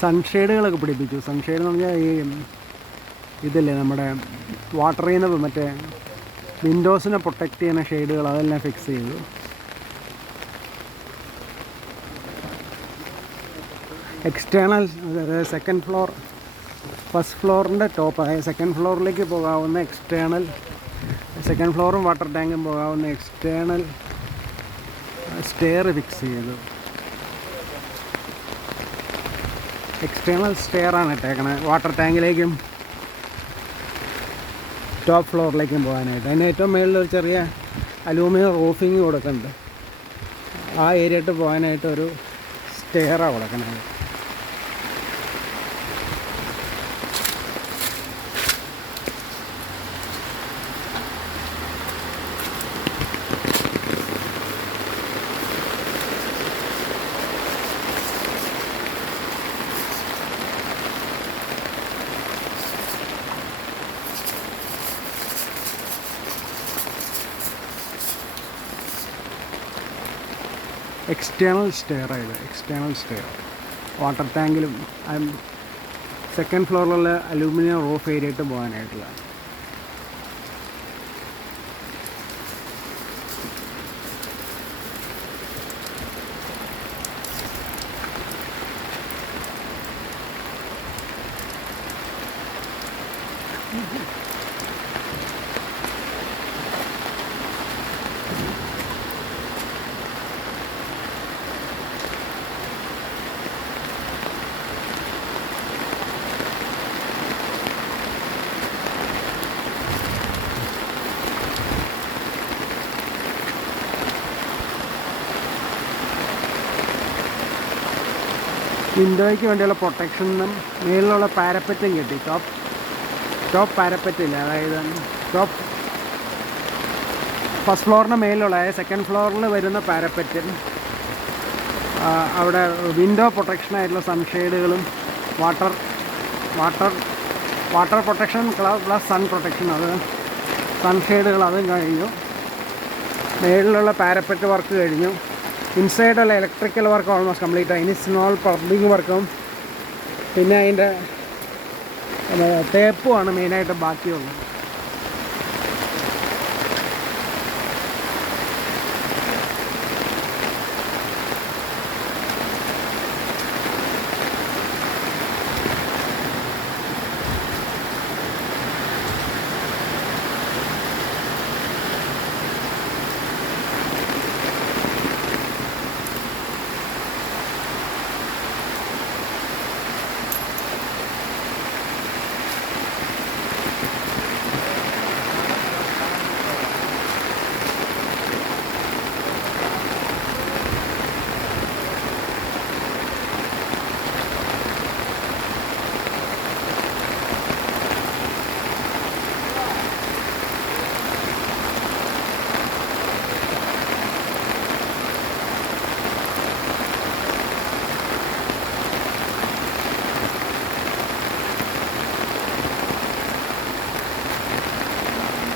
സൺഷെയ്ഡുകളൊക്കെ പിടിപ്പിച്ചു. സൺഷെയ്ഡ് എന്ന് പറഞ്ഞാൽ ഈ ഇതില്ലേ നമ്മുടെ വാട്ടറിൽ നിന്ന് മറ്റേ വിൻഡോസിനെ പ്രൊട്ടക്റ്റ് ചെയ്യുന്ന ഷെയ്ഡുകൾ, അതെല്ലാം ഫിക്സ് ചെയ്തു. എക്സ്റ്റേണൽ സെക്കൻഡ് ഫ്ലോർ, ഫസ്റ്റ് ഫ്ലോറിൻ്റെ ടോപ്പ്, അതായത് സെക്കൻഡ് ഫ്ലോറിലേക്ക് പോകാവുന്ന എക്സ്റ്റേണൽ, സെക്കൻഡ് ഫ്ലോറും വാട്ടർ ടാങ്കും പോകാവുന്ന എക്സ്റ്റേണൽ സ്റ്റെയർ ഫിക്സ് ചെയ്തു. എക്സ്റ്റേണൽ സ്റ്റെയറാണ് ഇട്ടേക്കണത് വാട്ടർ ടാങ്കിലേക്കും ടോപ്പ് ഫ്ലോറിലേക്കും പോകാനായിട്ട്. അതിന് ഏറ്റവും മുകളിലൊരു ചെറിയ അലൂമിനിയം റൂഫിങ് കൊടുക്കുന്നുണ്ട്. ആ ഏരിയയിട്ട് പോകാനായിട്ട് ഒരു സ്റ്റെയറാണ് കൊടുക്കുന്നത്. എക്സ്റ്റേണൽ സ്റ്റെയർ ആയത്, എക്സ്റ്റേണൽ സ്റ്റെയർ വാട്ടർ ടാങ്കിലും സെക്കൻഡ് ഫ്ലോറിലുള്ള അലൂമിനിയം റൂഫ് ഏരിയയിട്ട് പോകാനായിട്ടുള്ള. വിൻഡോയ്ക്ക് വേണ്ടിയുള്ള പ്രൊട്ടക്ഷനും മേളിലുള്ള പാരപ്പറ്റും കിട്ടി. ടോപ്പ് പാരപ്പറ്റില്ല, അതായത് ടോപ്പ് ഫസ്റ്റ് ഫ്ലോറിന് മേളിലുള്ള, അതായത് സെക്കൻഡ് ഫ്ലോറിൽ വരുന്ന പാരപ്പറ്റും അവിടെ വിൻഡോ പ്രൊട്ടക്ഷനായിട്ടുള്ള സൺഷെയ്ഡുകളും water protection plus sun protection, അത് സൺഷെയ്ഡുകൾ അതും കഴിഞ്ഞു. മേളിലുള്ള പാരപ്പറ്റ് വർക്ക് കഴിഞ്ഞു. ഇൻസൈഡുള്ള ഇലക്ട്രിക്കൽ വർക്ക് ഓൾമോസ്റ്റ് കംപ്ലീറ്റ് ആയി. ഇനി സ്മോൾ പമ്പിങ് വർക്കും പിന്നെ അതിൻ്റെ തേപ്പുമാണ് മെയിനായിട്ട് ബാക്കിയുള്ളത്.